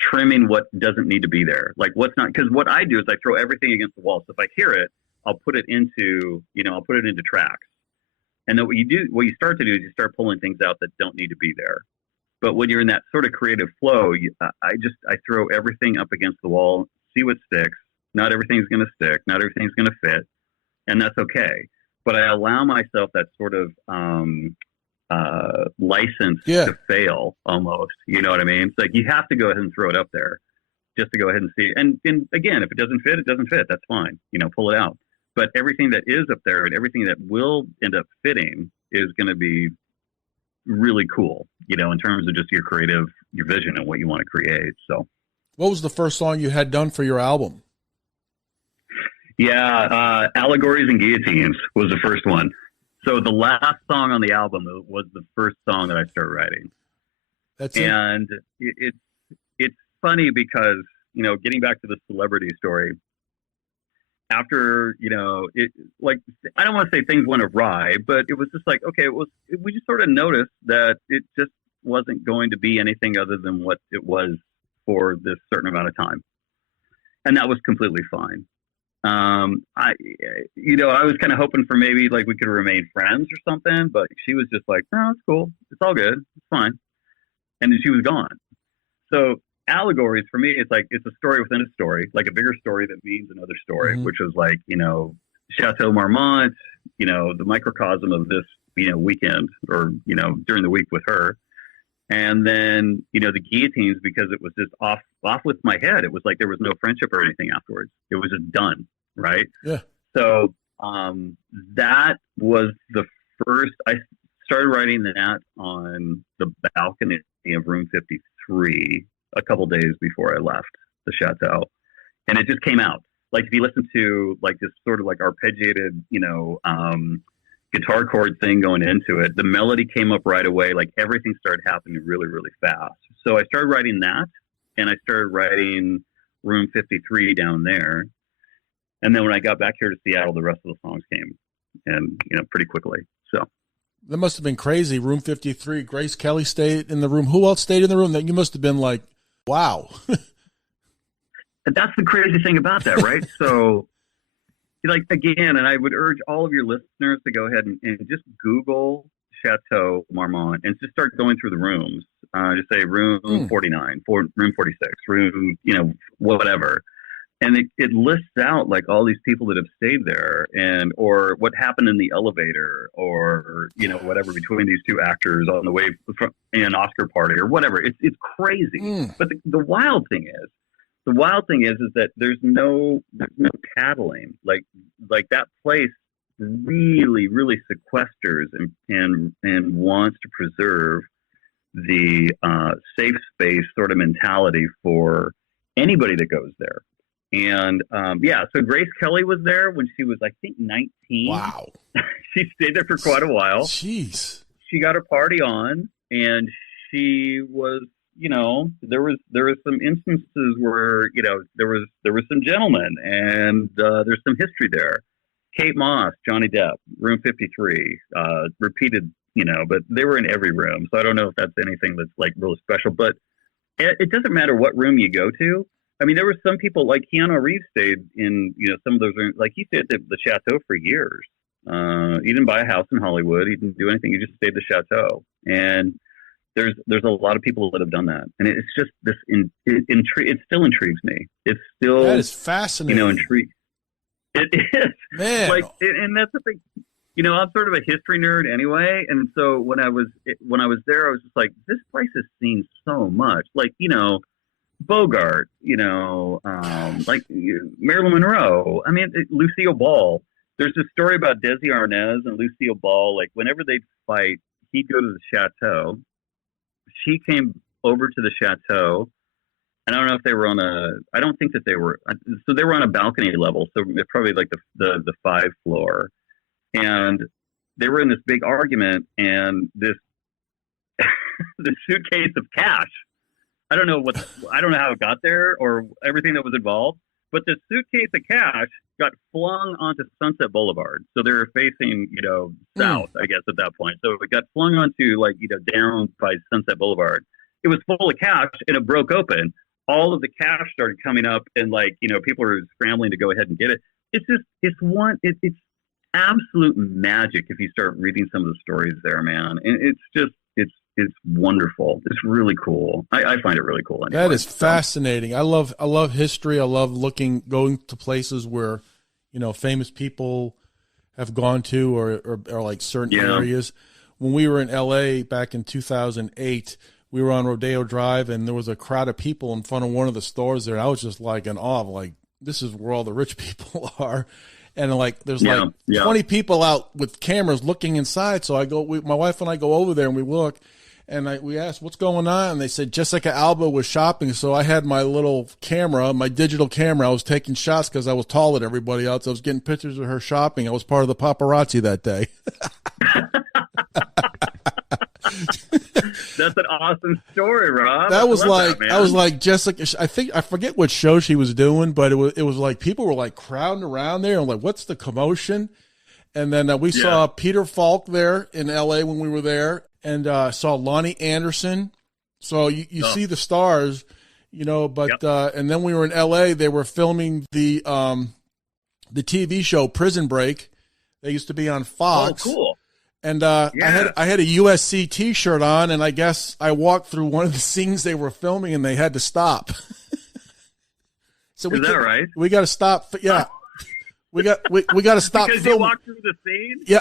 trimming what doesn't need to be there, like what's not, because what I do is I throw everything against the wall. So if I hear it, I'll put it into tracks. And then what you start to do is you start pulling things out that don't need to be there. But when you're in that sort of creative flow, I throw everything up against the wall, see what sticks. Not everything's going to stick. Not everything's going to fit. And that's okay. But I allow myself that sort of, license to fail almost, you know what I mean? It's like you have to go ahead and throw it up there just to go ahead and see. And again, if it doesn't fit, it doesn't fit. That's fine. Pull it out. But everything that is up there and everything that will end up fitting is going to be really cool, in terms of just your vision and what you want to create. So what was the first song you had done for your album? Yeah. Allegories and Guillotines was the first one. So the last song on the album was the first song that I started writing. And it's funny because, getting back to the celebrity story, after, I don't want to say things went awry, but it was just like, okay, we just sort of noticed that it just wasn't going to be anything other than what it was for this certain amount of time. and that was completely fine. I was kind of hoping for maybe like we could remain friends or something, but she was just like, no, it's cool. It's all good. It's fine. And then she was gone. So Allegories for me, it's like, it's a story within a story, like a bigger story that means another story, which was like, Chateau Marmont, the microcosm of this, weekend or, during the week with her. And then, the Guillotines, because it was just off with my head. It was like there was no friendship or anything afterwards. It was just done. Right. Yeah. So that was the first. I started writing that on the balcony of room 53 a couple days before I left the chateau. And it just came out. Like if you listen to like this sort of like arpeggiated, guitar chord thing going into it, the melody came up right away. Like everything started happening really, really fast. So I started writing that, and I started writing room 53 down there. And then when I got back here to Seattle, the rest of the songs came, and pretty quickly. So that must have been crazy. Room 53. Grace Kelly stayed in the room. Who else stayed in the room? That you must have been like, wow. And that's the crazy thing about that, right? So, like again, and I would urge all of your listeners to go ahead and just Google Chateau Marmont and just start going through the rooms. Just say room 49, room 46, room, whatever. And it lists out like all these people that have stayed there or what happened in the elevator or, whatever between these two actors on the way from an Oscar party or whatever. It's crazy. But the wild thing is that there's no tattling. Like that place really, really sequesters and wants to preserve the safe space sort of mentality for anybody that goes there. And so Grace Kelly was there when she was, I think, 19. Wow. She stayed there for quite a while. Jeez. She got her party on, and she was, there was some instances where, there was some gentlemen, and there's some history there. Kate Moss, Johnny Depp, room 53, repeated, but they were in every room. So I don't know if that's anything that's like really special, but it doesn't matter what room you go to. I mean, there were some people like Keanu Reeves stayed in, some of those rooms. Like he stayed at the Chateau for years. He didn't buy a house in Hollywood. He didn't do anything. He just stayed at the Chateau. And there's a lot of people that have done that. And it's just this, it still intrigues me. It's still, that is fascinating. Intrigued. It is. Man. And that's the thing. I'm sort of a history nerd anyway. And so when I was there, I was just like, this place has seen so much. Like, Bogart, like Marilyn Monroe. I mean, Lucille Ball. There's this story about Desi Arnaz and Lucille Ball. Like whenever they'd fight, he'd go to the chateau. She came over to the chateau, and I don't know if they were I don't think that they were. So they were on a balcony level. So it's probably like the 5th floor, and they were in this big argument, and this the suitcase of cash. I don't know how it got there or everything that was involved, but the suitcase of cash got flung onto Sunset Boulevard. So they were facing, south, I guess, at that point. So it got flung onto down by Sunset Boulevard. It was full of cash and it broke open. All of the cash started coming up and people were scrambling to go ahead and get it. It's absolute magic if you start reading some of the stories there, man. And it's wonderful. It's really cool. I find it really cool. Anyway. That is fascinating. I love history. I love going to places where, famous people have gone to or like certain areas. When we were in LA back in 2008, we were on Rodeo Drive and there was a crowd of people in front of one of the stores there. And I was just like in awe of like, this is where all the rich people are. And there's 20 people out with cameras looking inside. So my wife and I go over there and we look. And we asked, what's going on? And they said Jessica Alba was shopping. So I had my little camera, my digital camera. I was taking shots because I was taller than everybody else. I was getting pictures of her shopping. I was part of the paparazzi that day. That's an awesome story, Rob. I was like Jessica. I forget what show she was doing, but it was like people were like crowding around there. And like, what's the commotion? And then we saw Peter Falk there in LA when we were there. And saw Lonnie Anderson. So you see the stars, you know, but, Yep. and then we were in LA, they were filming the TV show Prison Break. They used to be on Fox. Oh, cool. And Yeah. I had a USC T-shirt on, and I guess I walked through one of the scenes they were filming, and they had to stop. So Is that right? We got to stop. Yeah, we got to stop because filming. you walked through the scene. Yeah,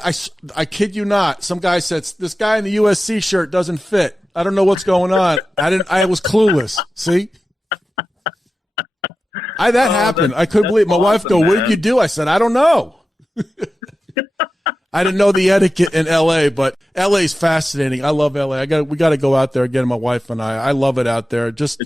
I kid you not. Some guy said this guy in the USC shirt doesn't fit. I don't know what's going on. I was clueless. See. That happened. I couldn't believe it. My wife go, "What did you do?" I said, "I don't know." I didn't know the etiquette in L.A., but L.A.'s fascinating. I love L.A. We got to go out there again, my wife and I. I love it out there. Just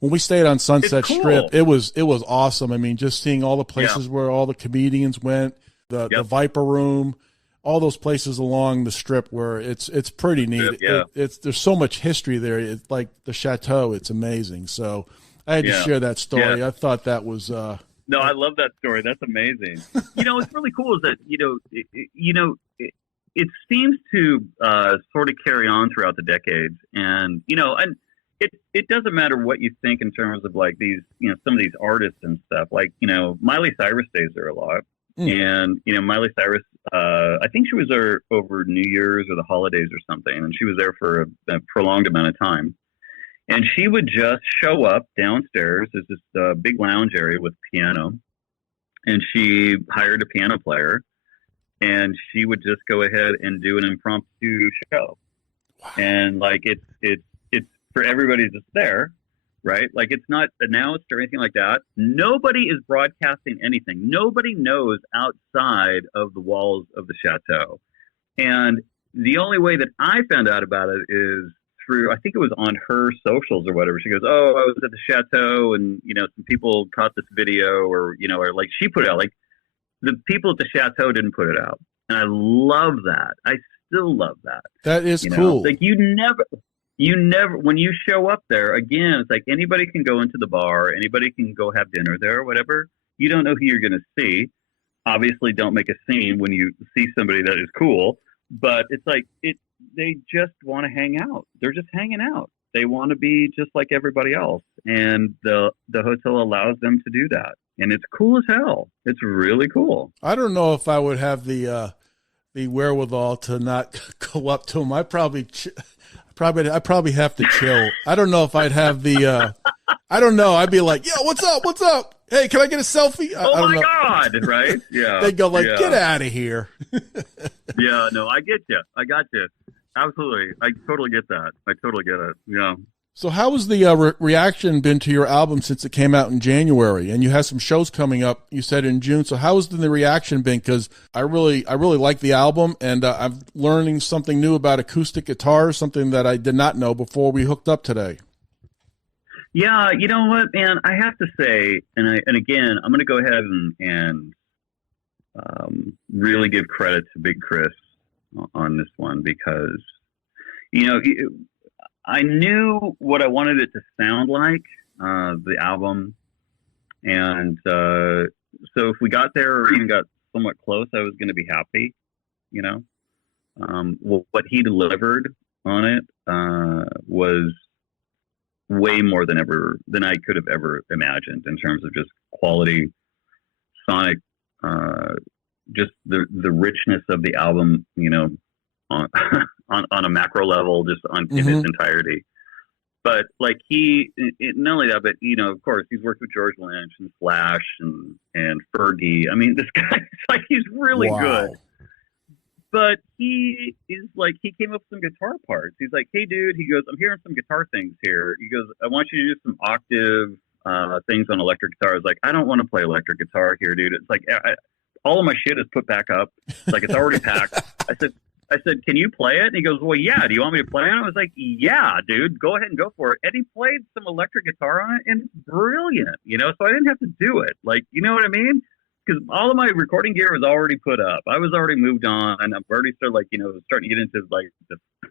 when we stayed on Sunset cool. Strip, it was awesome. I mean, just seeing all the places where all the comedians went, the Viper Room, all those places along the Strip where it's pretty neat. There's so much history there. It's like the Chateau. It's amazing. So I had to share that story. I thought that was no, I love that story. That's amazing. What's really cool is that it seems to sort of carry on throughout the decades, and and it doesn't matter what you think in terms of like these some of these artists and stuff. Like Miley Cyrus stays there a lot, and Miley Cyrus. I think she was there over New Year's or the holidays or something, and she was there for a prolonged amount of time. And she would just show up downstairs. There's this big lounge area with piano. And she hired a piano player. And she would just go ahead and do an impromptu show. Wow. And like it's for everybody that's there, right? Like it's not announced or anything like that. Nobody is broadcasting anything. Nobody knows outside of the walls of the Chateau. And the only way that I found out about it is through, I think it was on her socials or whatever. She goes, "Oh, I was at the Chateau and, some people caught this video or like she put it out. Like the people at the Chateau didn't put it out." And I love that. I still love that. That is cool. Like you never, when you show up there, again, it's like anybody can go into the bar, anybody can go have dinner there or whatever. You don't know who you're going to see. Obviously don't make a scene when you see somebody that is cool, but it's like, they just want to hang out. They're just hanging out. They want to be just like everybody else. And the hotel allows them to do that. And it's cool as hell. It's really cool. I don't know if I would have the wherewithal to not go up to them. I probably have to chill. I don't know if I'd have the, I don't know. I'd be like, "Yo, what's up? What's up? Hey, can I get a selfie?" I don't know. God, right? Yeah. They'd go like, "Get out of here." Yeah, no, I get you. I got you. Absolutely. I totally get that. I totally get it. Yeah. So how has the reaction been to your album since it came out in January? And you have some shows coming up, you said, in June. So how has the reaction been? Because I really like the album, and I'm learning something new about acoustic guitars, something that I did not know before we hooked up today. Yeah, you know what, man? I have to say, and again, I'm going to go ahead and really give credit to Big Chris on this one because, I knew what I wanted it to sound like, the album. And so if we got there or even got somewhat close, I was going to be happy, what he delivered on it was way more than I could have ever imagined in terms of just quality, sonic, just the richness of the album, on a macro level, just in its entirety. But like not only that, but of course he's worked with George Lynch and Slash and Fergie. I mean, this guy, he's really good. But he came up with some guitar parts. He's like, "Hey, dude," he goes, "I'm hearing some guitar things here." He goes, "I want you to do some octave things on electric guitar." I was like, "I don't want to play electric guitar here, dude." It's like all of my shit is put back up. It's like it's already packed. I said, "Can you play it?" And he goes, "Well, yeah. Do you want me to play on it?" I was like, "Yeah, dude, go ahead and go for it." And he played some electric guitar on it, and it's brilliant, so I didn't have to do it. Like, you know what I mean? Because all of my recording gear was already put up. I was already moved on. I've already started, starting to get into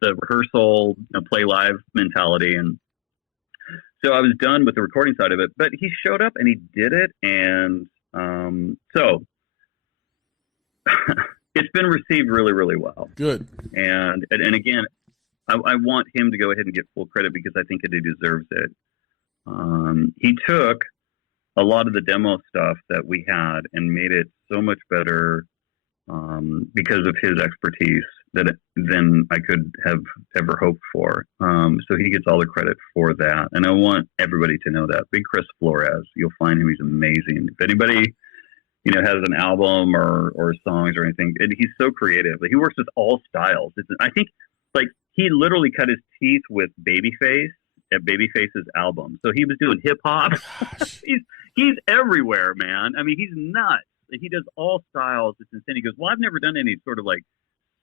the rehearsal, play live mentality, and so I was done with the recording side of it. But he showed up and he did it, and so. It's been received really, really well. Good. And again, I want him to go ahead and get full credit because I think that he deserves it. he took a lot of the demo stuff that we had and made it so much better because of his expertise than I could have ever hoped for. So he gets all the credit for that. And I want everybody to know that. Big Chris Flores, you'll find him. He's amazing. If anybody, has an album or songs or anything, he's so creative. He works with all styles. I think he literally cut his teeth with Babyface at Babyface's album. So he was doing hip hop. He's everywhere, man. I mean, he's nuts. He does all styles. It's insane. He goes, well, I've never done any sort of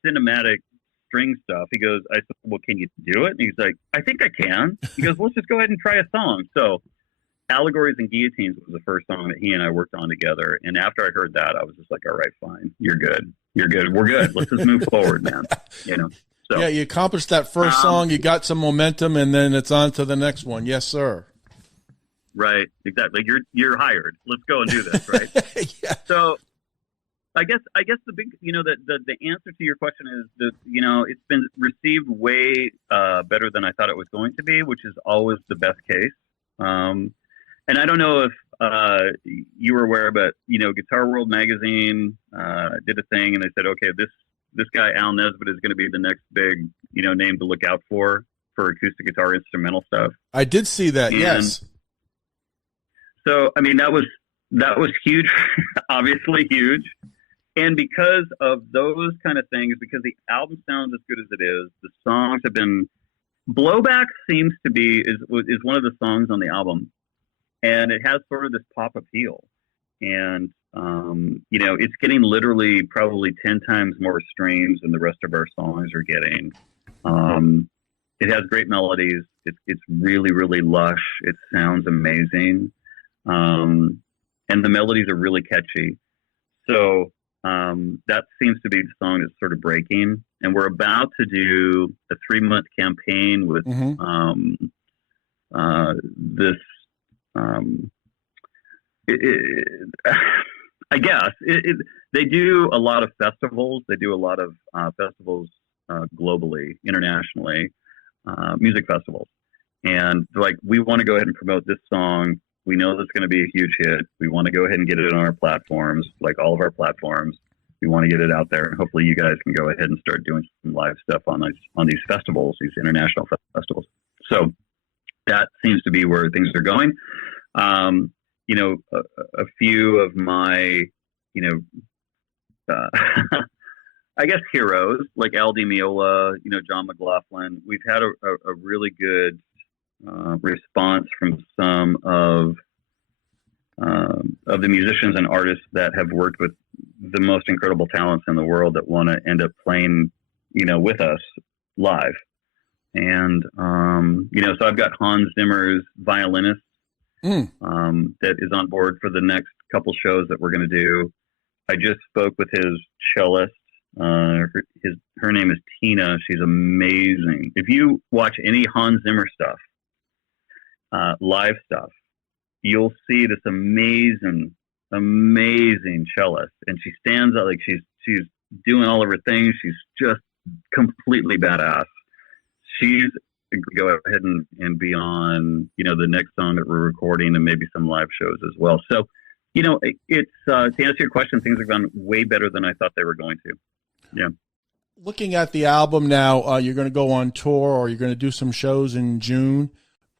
cinematic string stuff. He goes, I said, well, can you do it? And he's like, I think I can. He goes, let's just go ahead and try a song. So Allegories and Guillotines was the first song that he and I worked on together. And after I heard that, I was just like, all right, fine. You're good. We're good. Let's just move forward, man. So, yeah, you accomplished that first song. You got some momentum, and then it's on to the next one. Yes, sir. Right, exactly. You're hired. Let's go and do this, right? Yeah. So, I guess the big, the answer to your question is that it's been received way better than I thought it was going to be, which is always the best case. And I don't know if you were aware, but Guitar World magazine did a thing, and they said, okay, this guy Al Nesbitt is going to be the next big name to look out for acoustic guitar instrumental stuff. I did see that. And yes. So I mean that was huge, obviously huge, and because of those kind of things, because the album sounds as good as it is, the songs have been. Blowback seems to be is one of the songs on the album, and it has sort of this pop appeal, and it's getting literally probably 10 times more streams than the rest of our songs are getting. It has great melodies. It's really, really lush. It sounds amazing. And the melodies are really catchy. So that seems to be the song that's sort of breaking. And we're about to do a 3-month campaign with this. I guess they do a lot of festivals. They do a lot of festivals globally, internationally, music festivals. And we want to go ahead and promote this song. We know that's going to be a huge hit. We want to go ahead and get it on our platforms, like all of our platforms. We want to get it out there, and hopefully you guys can go ahead and start doing some live stuff on these festivals, these international festivals. So that seems to be where things are going. A few of my, I guess heroes like Al Di Meola, John McLaughlin. We've had a really good response from some of the musicians and artists that have worked with the most incredible talents in the world that want to end up playing, with us live. And, so I've got Hans Zimmer's violinist that is on board for the next couple shows that we're going to do. I just spoke with his cellist. Her name is Tina. She's amazing. If you watch any Hans Zimmer stuff, live stuff, you'll see this amazing cellist, and she stands out like she's doing all of her things. She's just completely badass. She's go ahead and be on, the next song that we're recording and maybe some live shows as well. So, it's to answer your question, things have gone way better than I thought they were going to. Yeah. Looking at the album now, you're going to go on tour or you're going to do some shows in June.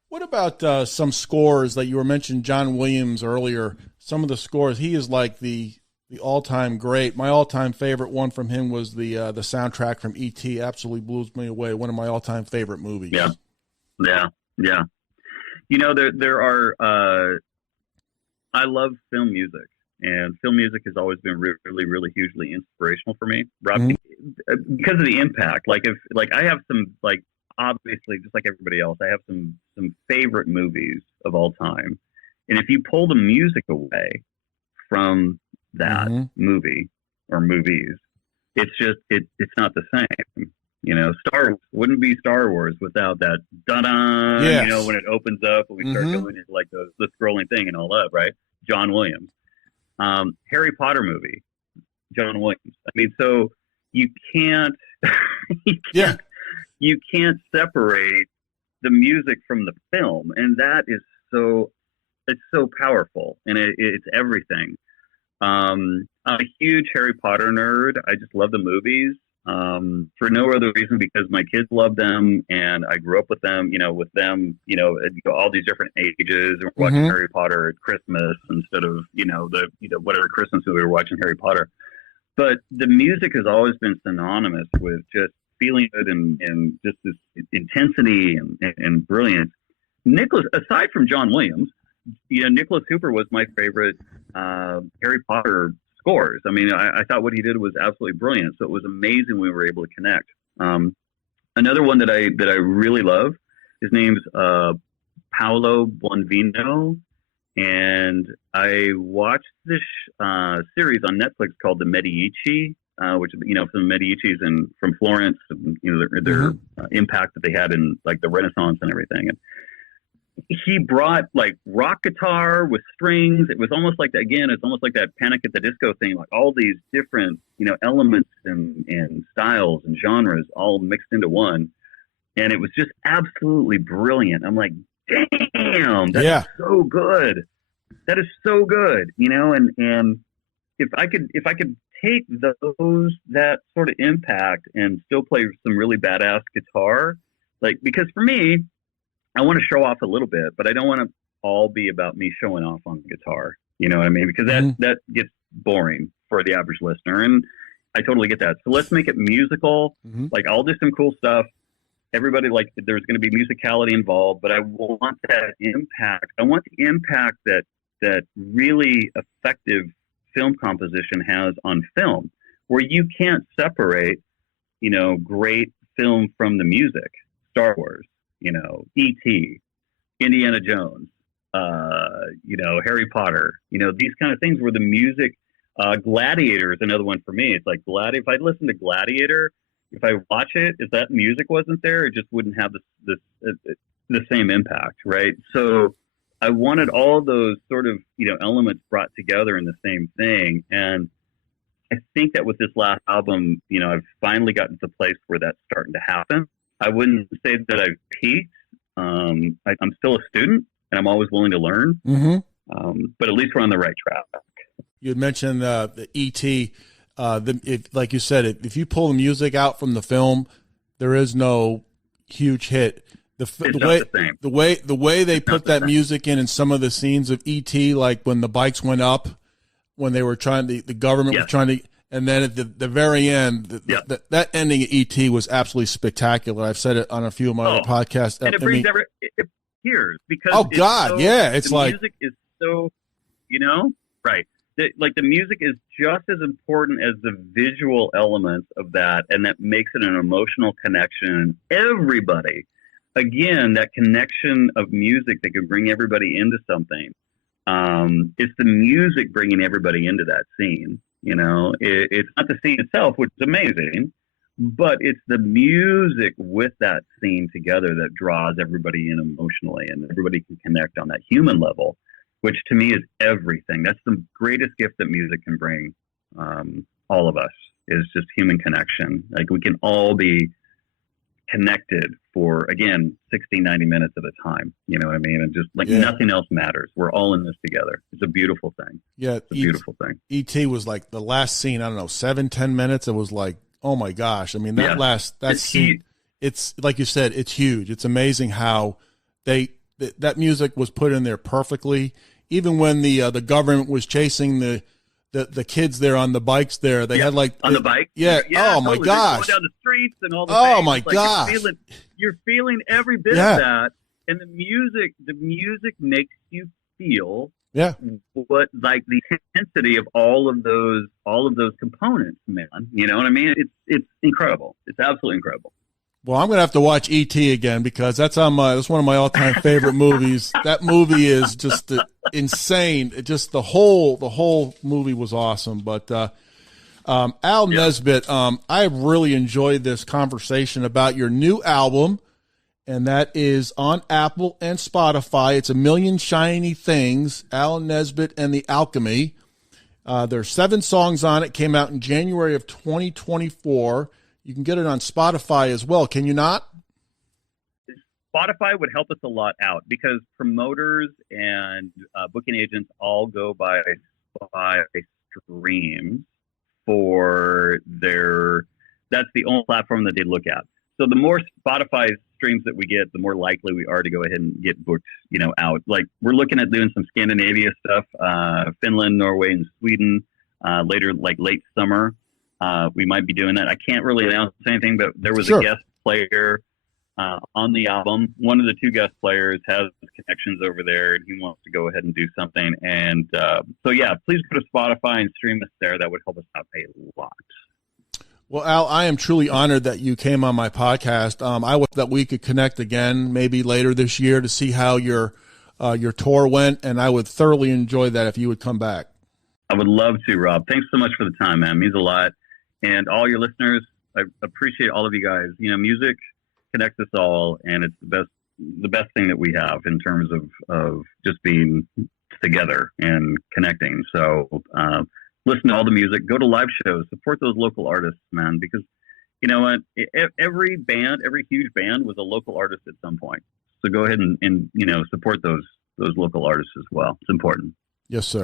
What about some scores that you were mentioning, John Williams earlier? Some of the scores, he is like the all-time great. My all-time favorite one from him was the soundtrack from E.T. Absolutely blew me away. One of my all-time favorite movies. Yeah. There are. I love film music, and film music has always been really, really hugely inspirational for me, Rob, because of the impact. I have some obviously, just like everybody else, I have some favorite movies of all time, and if you pull the music away from that movie or movies, it's just it's not the same. Star Wars wouldn't be Star Wars without that da-da, yes. When it opens up and we start going into the scrolling thing and all that, right? John Williams. Harry Potter movie, John Williams. I mean, so you can't separate the music from the film, and that is so powerful, and it's everything. I'm a huge Harry Potter nerd. I just love the movies. For no other reason because my kids love them and I grew up with them, all these different ages and we're watching Harry Potter at Christmas instead of, whatever Christmas movie we were watching Harry Potter. But the music has always been synonymous with just feeling good and just this intensity and brilliance. Nicholas, aside from John Williams, Nicholas Hooper was my favorite Harry Potter scores. I mean, I thought what he did was absolutely brilliant. So it was amazing we were able to connect. Another one that I really love, his name's Paolo Bonvino, and I watched this series on Netflix called The Medici, which from the Medicis and from Florence, and, their impact that they had in like the Renaissance and everything. And he brought like rock guitar with strings. It was almost like that, again, it's almost like that Panic at the Disco thing, like all these different, elements and styles and genres all mixed into one. And it was just absolutely brilliant. I'm like, damn, that's so good. That is so good, and if I could take that sort of impact and still play some really badass guitar, like, because for me, I want to show off a little bit, but I don't want to all be about me showing off on guitar. You know what I mean? Because that gets boring for the average listener. And I totally get that. So let's make it musical. Like, I'll do some cool stuff. Everybody, like, there's going to be musicality involved, but I want that impact. I want the impact that really effective film composition has on film, where you can't separate, great film from the music. Star Wars. E.T., Indiana Jones, Harry Potter, these kind of things where the music, Gladiator is another one for me. It's like if I listen to Gladiator, if I watch it, if that music wasn't there, it just wouldn't have the same impact, right? So I wanted all those sort of, elements brought together in the same thing. And I think that with this last album, I've finally gotten to a place where that's starting to happen. I wouldn't say that I've peaked. I'm still a student, and I'm always willing to learn. But at least we're on the right track. You had mentioned the E.T. Like you said, if you pull the music out from the film, there is no huge hit. The way they put that music in some of the scenes of E.T., like when the bikes went up, when they were the government was trying to. And then at the very end, that ending of E.T. was absolutely spectacular. I've said it on a few of my other podcasts. And it brings it tears because it's the like music is so, right. The music is just as important as the visual elements of that, and that makes it an emotional connection. Everybody, again, that connection of music that can bring everybody into something. It's the music bringing everybody into that scene. It's not the scene itself, which is amazing, but it's the music with that scene together that draws everybody in emotionally, and everybody can connect on that human level, which to me is everything. That's the greatest gift that music can bring all of us, is just human connection. Like, we can all be connected for, again, 60, 90 minutes at a time. You know what I mean? And just nothing else matters. We're all in this together. It's a beautiful thing. Yeah. It's a beautiful thing. E.T. was like the last scene, I don't know, 7-10 minutes. It was like, oh my gosh. I mean, that scene, it's like you said, it's huge. It's amazing how that music was put in there perfectly. Even when the government was chasing the kids there on the bikes there, they had like on the bike. Yeah. Oh my gosh. Going down the streets and all the oh things. my gosh. You're feeling every bit of that, and the music makes you feel what, like, the intensity of all of those components, man. You know what I mean? It's incredible. It's absolutely incredible. Well, I'm gonna have to watch E.T. again, because that's one of my all-time favorite movies. That movie is just insane. Just the whole movie was awesome. But Al Nesbitt, I really enjoyed this conversation about your new album, and that is on Apple and Spotify. It's A Million Shiny Things, Al Nesbitt and the Alchemy. There's 7 songs on it. Came out in January of 2024. You can get it on Spotify as well. Can you not? Spotify would help us a lot out because promoters and booking agents all go by streams for their. That's the only platform that they look at. So the more Spotify streams that we get, the more likely we are to go ahead and get booked, out. Like we're looking at doing some Scandinavia stuff, Finland, Norway, and Sweden later, like late summer. We might be doing that. I can't really announce anything, but there was a guest player on the album. One of the two guest players has connections over there, and he wants to go ahead and do something. And so, yeah, please go to Spotify and stream us there. That would help us out a lot. Well, Al, I am truly honored that you came on my podcast. I hope that we could connect again, maybe later this year, to see how your tour went, and I would thoroughly enjoy that if you would come back. I would love to, Rob. Thanks so much for the time, man. It means a lot. And all your listeners, I appreciate all of you guys. Music connects us all, and it's the best thing that we have in terms of just being together and connecting. So listen to all the music, go to live shows, support those local artists, man, because you know what? Every huge band was a local artist at some point. So go ahead and support those local artists as well. It's important. Yes, sir.